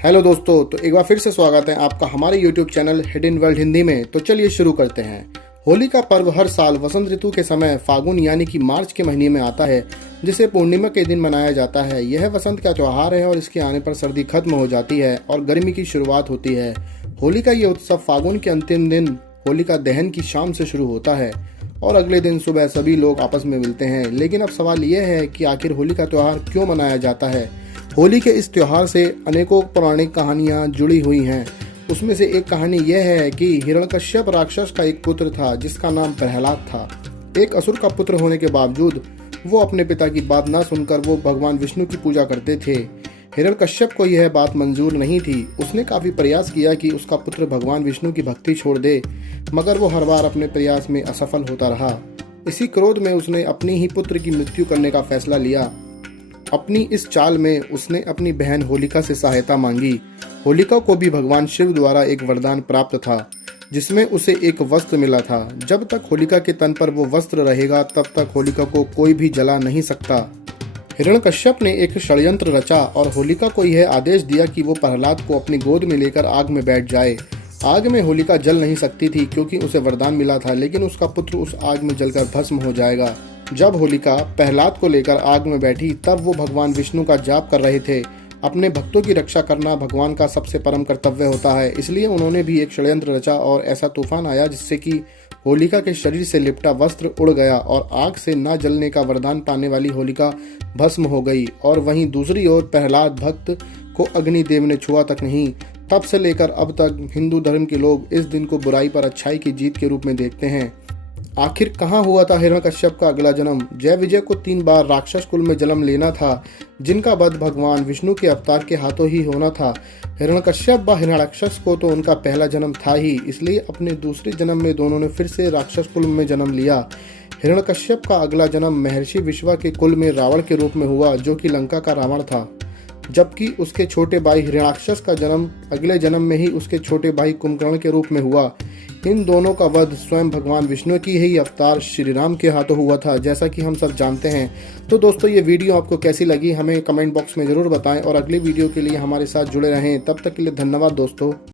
Hello दोस्तों, तो एक बार फिर से स्वागत है आपका हमारे YouTube channel hidden world Hindi में। तो चलिए शुरू करते हैं। होली का पर्व हर साल वसंत ऋतु के समय फागुन यानी कि मार्च के महीने में आता है, जिसे पूर्णिमा के दिन मनाया जाता है। यह वसंत का त्यौहार है और इसके आने पर सर्दी खत्म हो जाती है और गर्मी की शुरुआत होती है। होली का ये उत्सव फागुन के अंतिम दिन होलिका दहन की शाम से शुरू होता है और अगले दिन सुबह सभी लोग आपस में मिलते हैं। लेकिन अब सवाल यह है कि आखिर होली का त्यौहार क्यों मनाया जाता है। होली के इस त्योहार से अनेकों पौराणिक कहानियां जुड़ी हुई हैं। उसमें से एक कहानी यह है कि हिरण्यकश्यप राक्षस का एक पुत्र था जिसका नाम प्रहलाद था। एक असुर का पुत्र होने के बावजूद वो अपने पिता की बात न सुनकर वो भगवान विष्णु की पूजा करते थे। हिरण्यकश्यप को यह बात मंजूर नहीं थी। उसने काफी प्रयास किया कि उसका पुत्र भगवान विष्णु की भक्ति छोड़ दे, मगर वो हर बार अपने प्रयास में असफल होता रहा। इसी क्रोध में उसने अपनी ही पुत्र की मृत्यु करने का फैसला लिया। अपनी इस चाल में उसने अपनी बहन होलिका से सहायता मांगी। होलिका को भी भगवान शिव द्वारा एक वरदान प्राप्त था जिसमें उसे एक वस्त्र मिला था। जब तक होलिका के तन पर वो वस्त्र रहेगा तब तक होलिका को कोई भी जला नहीं सकता। हिरण्यकश्यप ने एक षड्यंत्र रचा और होलिका को यह आदेश दिया कि वो प्रहलाद को अपनी गोद में लेकर आग में बैठ जाए। आग में होलिका जल नहीं सकती थी क्योंकि उसे वरदान मिला था, लेकिन उसका पुत्र उस आग में जलकर भस्म हो जाएगा। जब होलिका प्रहलाद को लेकर आग में बैठी तब वो भगवान विष्णु का जाप कर रहे थे। अपने भक्तों की रक्षा करना भगवान का सबसे परम कर्तव्य होता है, इसलिए उन्होंने भी एक षड्यंत्र रचा और ऐसा तूफान आया जिससे कि होलिका के शरीर से लिपटा वस्त्र उड़ गया और आग से न जलने का वरदान पाने वाली होलिका भस्म हो गई। और वहीं दूसरी ओर प्रहलाद भक्त को अग्निदेव ने छुआ तक नहीं। तब से लेकर अब तक हिंदू धर्म के लोग इस दिन को बुराई पर अच्छाई की जीत के रूप में देखते हैं। आखिर कहाँ हुआ था हिरण्यकश्यप का अगला जन्म। जय विजय को 3 बार राक्षस कुल में जन्म लेना था, जिनका वध भगवान विष्णु के अवतार के हाथों ही होना था। हिरण्यकश्यप व हिरण्याक्षस को तो उनका पहला जन्म था ही, इसलिए अपने दूसरे जन्म में दोनों ने फिर से राक्षस कुल में जन्म लिया। हिरण्यकश्यप का अगला जन्म महर्षि विश्वा के कुल में रावण के रूप में हुआ, जो कि लंका का रावण था, जबकि उसके छोटे भाई हिरण्याक्षस का जन्म अगले जन्म में ही उसके छोटे भाई कुंभकर्ण के रूप में हुआ। इन दोनों का वध स्वयं भगवान विष्णु की ही अवतार श्री राम के हाथों हुआ था, जैसा कि हम सब जानते हैं। तो दोस्तों, ये वीडियो आपको कैसी लगी हमें कमेंट बॉक्स में जरूर बताएं और अगली वीडियो के लिए हमारे साथ जुड़े रहें। तब तक के लिए धन्यवाद दोस्तों।